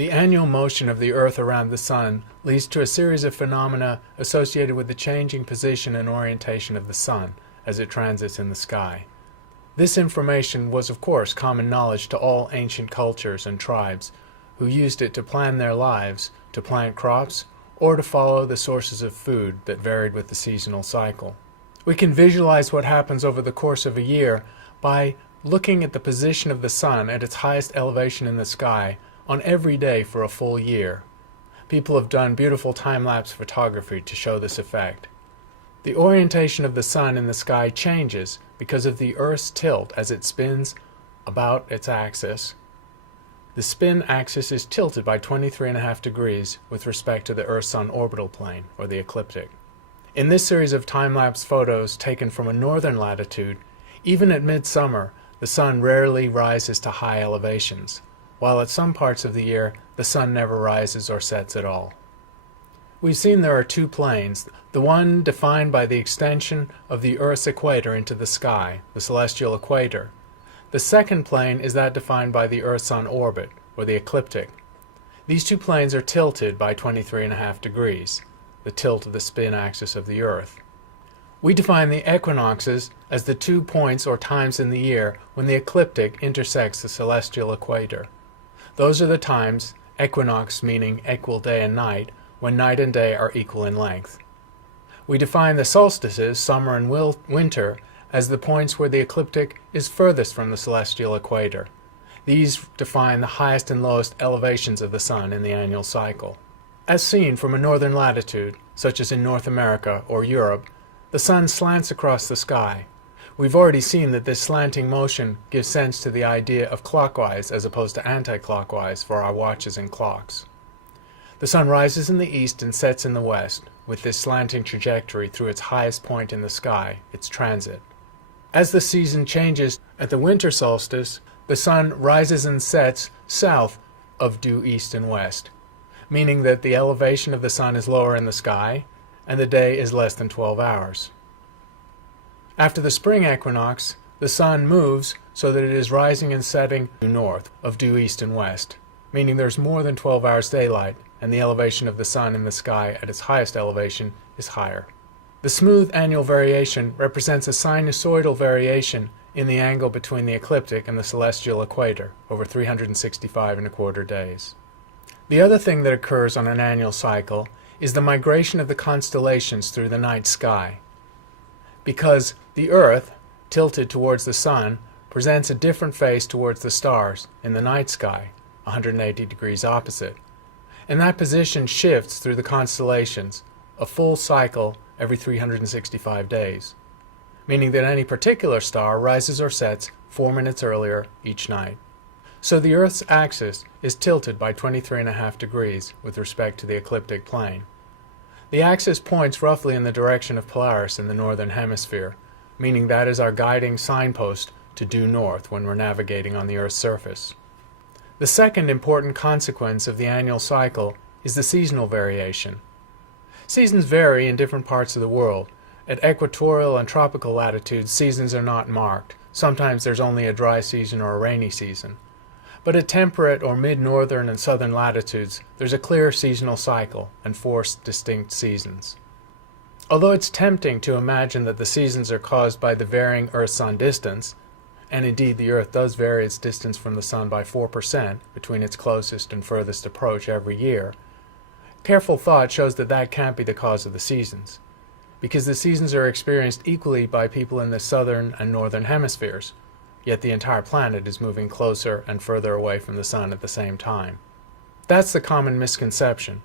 The annual motion of the Earth around the Sun leads to a series of phenomena associated with the changing position and orientation of the Sun as it transits in the sky. This information was, of course, common knowledge to all ancient cultures and tribes who used it to plan their lives, to plant crops, or to follow the sources of food that varied with the seasonal cycle. We can visualize what happens over the course of a year by looking at the position of the Sun at its highest elevation in the sky on every day for a full year. People have done beautiful time-lapse photography to show this effect. The orientation of the Sun in the sky changes because of the Earth's tilt as it spins about its axis. The spin axis is tilted by 23.5 degrees with respect to the Earth-Sun orbital plane, or the ecliptic. In this series of time-lapse photos taken from a northern latitude, even at midsummer, the Sun rarely rises to high elevations, while at some parts of the year the Sun never rises or sets at all. We've seen there are two planes, the one defined by the extension of the Earth's equator into the sky, the celestial equator. The second plane is that defined by the Earth-Sun orbit, or the ecliptic. These two planes are tilted by 23.5 degrees, the tilt of the spin axis of the Earth. We define the equinoxes as the 2 points or times in the year when the ecliptic intersects the celestial equator. Those are the times, equinox meaning equal day and night, when night and day are equal in length. We define the solstices, summer and winter, as the points where the ecliptic is furthest from the celestial equator. These define the highest and lowest elevations of the Sun in the annual cycle. As seen from a northern latitude, such as in North America or Europe, the Sun slants across the sky. We've already seen that this slanting motion gives sense to the idea of clockwise as opposed to anti-clockwise for our watches and clocks. The Sun rises in the east and sets in the west, with this slanting trajectory through its highest point in the sky, its transit. As the season changes at the winter solstice, the Sun rises and sets south of due east and west, meaning that the elevation of the Sun is lower in the sky and the day is less than 12 hours. After the spring equinox, the Sun moves so that it is rising and setting due north of due east and west, meaning there's more than 12 hours daylight and the elevation of the Sun in the sky at its highest elevation is higher. The smooth annual variation represents a sinusoidal variation in the angle between the ecliptic and the celestial equator over 365.25 days. The other thing that occurs on an annual cycle is the migration of the constellations through the night sky. Because the Earth, tilted towards the Sun, presents a different face towards the stars in the night sky, 180 degrees opposite. And that position shifts through the constellations, a full cycle every 365 days, meaning that any particular star rises or sets 4 minutes earlier each night. So the Earth's axis is tilted by 23.5 degrees with respect to the ecliptic plane. The axis points roughly in the direction of Polaris in the northern hemisphere, meaning that is our guiding signpost to due north when we're navigating on the Earth's surface. The second important consequence of the annual cycle is the seasonal variation. Seasons vary in different parts of the world. At equatorial and tropical latitudes, seasons are not marked. Sometimes there's only a dry season or a rainy season. But at temperate or mid-northern and southern latitudes, there's a clear seasonal cycle and 4 distinct seasons. Although it's tempting to imagine that the seasons are caused by the varying Earth-Sun distance, and indeed the Earth does vary its distance from the Sun by 4% between its closest and furthest approach every year, careful thought shows that that can't be the cause of the seasons, because the seasons are experienced equally by people in the southern and northern hemispheres, yet the entire planet is moving closer and further away from the Sun at the same time. That's the common misconception.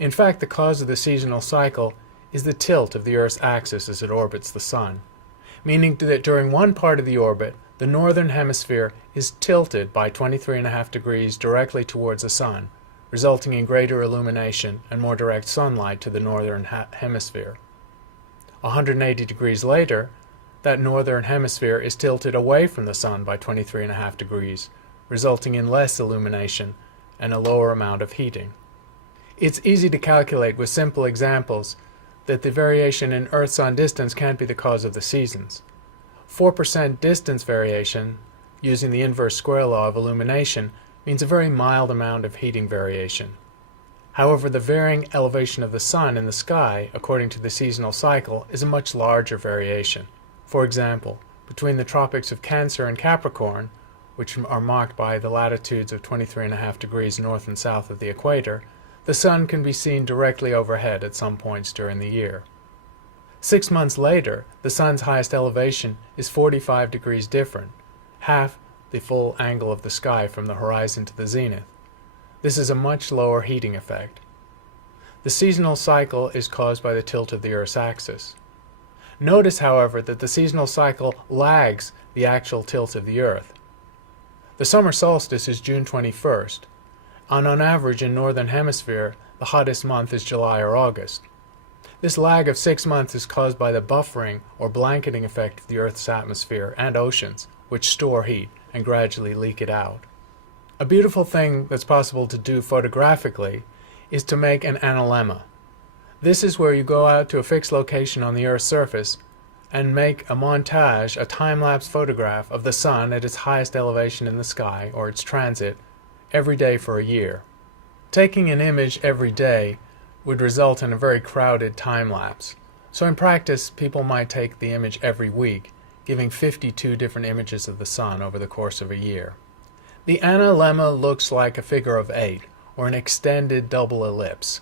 In fact, the cause of the seasonal cycle is the tilt of the Earth's axis as it orbits the Sun, meaning that during one part of the orbit, the northern hemisphere is tilted by 23.5 degrees directly towards the Sun, resulting in greater illumination and more direct sunlight to the northern hemisphere. 180 degrees later, that northern hemisphere is tilted away from the Sun by 23.5 degrees, resulting in less illumination and a lower amount of heating. It's easy to calculate with simple examples that the variation in Earth-Sun distance can't be the cause of the seasons. 4% distance variation, using the inverse square law of illumination, means a very mild amount of heating variation. However, the varying elevation of the sun in the sky, according to the seasonal cycle, is a much larger variation. For example, between the tropics of Cancer and Capricorn, which are marked by the latitudes of 23.5 degrees north and south of the equator, the sun can be seen directly overhead at some points during the year. 6 months later, the sun's highest elevation is 45 degrees different, half the full angle of the sky from the horizon to the zenith. This is a much lower heating effect. The seasonal cycle is caused by the tilt of the Earth's axis. Notice, however, that the seasonal cycle lags the actual tilt of the Earth. The summer solstice is June 21st, and on average in Northern Hemisphere, the hottest month is July or August. This lag of 6 months is caused by the buffering or blanketing effect of the Earth's atmosphere and oceans, which store heat and gradually leak it out. A beautiful thing that's possible to do photographically is to make an analemma. This is where you go out to a fixed location on the Earth's surface and make a montage, a time-lapse photograph of the sun at its highest elevation in the sky, or its transit, every day for a year. Taking an image every day would result in a very crowded time-lapse. So in practice, people might take the image every week, giving 52 different images of the sun over the course of a year. The analemma looks like a figure of 8, or an extended double ellipse,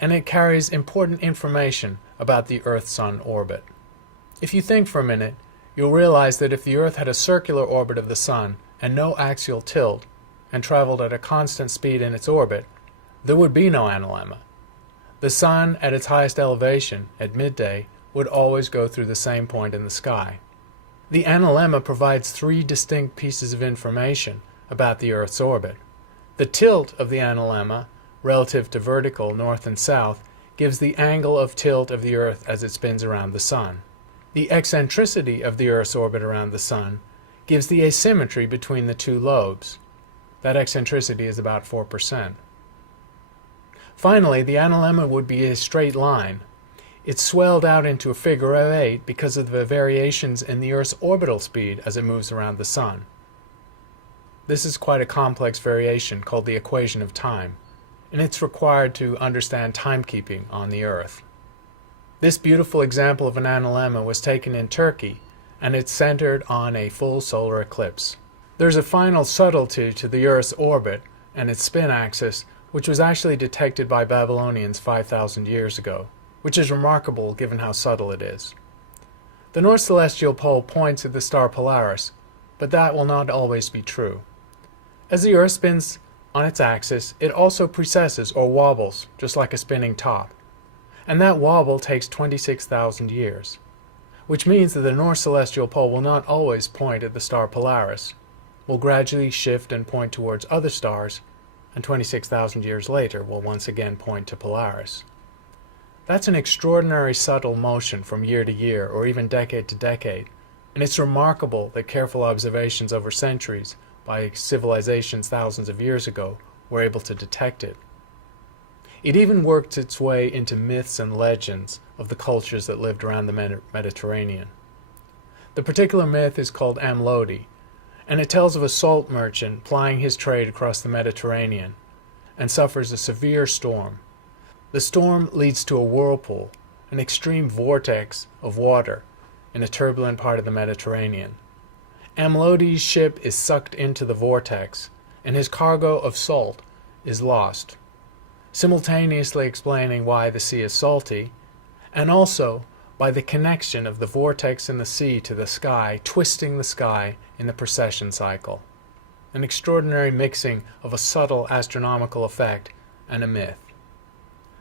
and it carries important information about the Earth-Sun orbit. If you think for a minute, you'll realize that if the Earth had a circular orbit of the Sun and no axial tilt, and traveled at a constant speed in its orbit, there would be no analemma. The Sun, at its highest elevation, at midday, would always go through the same point in the sky. The analemma provides 3 distinct pieces of information about the Earth's orbit. The tilt of the analemma, relative to vertical north and south, gives the angle of tilt of the Earth as it spins around the Sun. The eccentricity of the Earth's orbit around the Sun gives the asymmetry between the 2 lobes. That eccentricity is about 4%. Finally, the analemma would be a straight line. It's swelled out into a figure of 8 because of the variations in the Earth's orbital speed as it moves around the Sun. This is quite a complex variation called the equation of time, and it's required to understand timekeeping on the Earth. This beautiful example of an analemma was taken in Turkey, and it's centered on a full solar eclipse. There's a final subtlety to the Earth's orbit and its spin axis, which was actually detected by Babylonians 5,000 years ago, which is remarkable given how subtle it is. The North Celestial Pole points at the star Polaris, but that will not always be true. As the Earth spins on its axis, it also precesses or wobbles, just like a spinning top. And that wobble takes 26,000 years, which means that the North Celestial Pole will not always point at the star Polaris, will gradually shift and point towards other stars, and 26,000 years later will once again point to Polaris. That's an extraordinary subtle motion from year to year, or even decade to decade, and it's remarkable that careful observations over centuries by civilizations thousands of years ago were able to detect it. It even worked its way into myths and legends of the cultures that lived around the Mediterranean. The particular myth is called Amlodi, and it tells of a salt merchant plying his trade across the Mediterranean and suffers a severe storm. The storm leads to a whirlpool, an extreme vortex of water in a turbulent part of the Mediterranean. Amlodi's ship is sucked into the vortex, and his cargo of salt is lost, simultaneously explaining why the sea is salty, and also by the connection of the vortex in the sea to the sky, twisting the sky in the precession cycle. An extraordinary mixing of a subtle astronomical effect and a myth.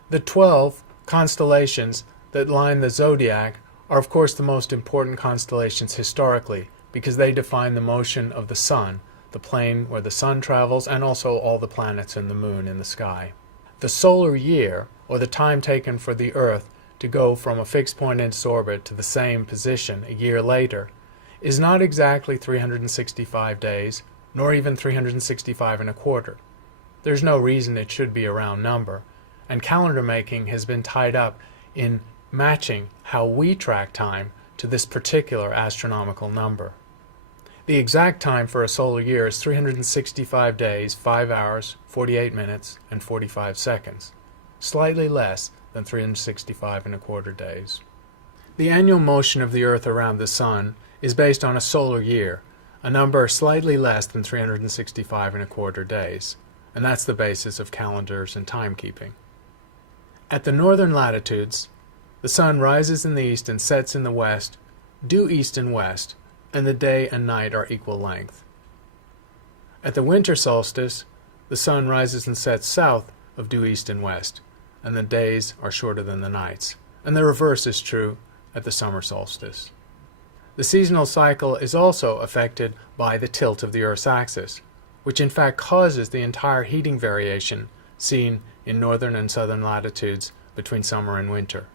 The 12 constellations that line the zodiac are of course the most important constellations historically, because they define the motion of the sun, the plane where the sun travels, and also all the planets and the moon in the sky. The solar year, or the time taken for the Earth to go from a fixed point in its orbit to the same position a year later, is not exactly 365 days, nor even 365 and a quarter. There's no reason it should be a round number, and calendar making has been tied up in matching how we track time to this particular astronomical number. The exact time for a solar year is 365 days, 5 hours, 48 minutes, and 45 seconds, slightly less than 365 1/4 days. The annual motion of the Earth around the Sun is based on a solar year, a number slightly less than 365 1/4 days, and that's the basis of calendars and timekeeping. At the northern latitudes, the Sun rises in the east and sets in the west, due east and west, and the day and night are equal length. At the winter solstice, the Sun rises and sets south of due east and west, and the days are shorter than the nights, and the reverse is true at the summer solstice. The seasonal cycle is also affected by the tilt of the Earth's axis, which in fact causes the entire heating variation seen in northern and southern latitudes between summer and winter.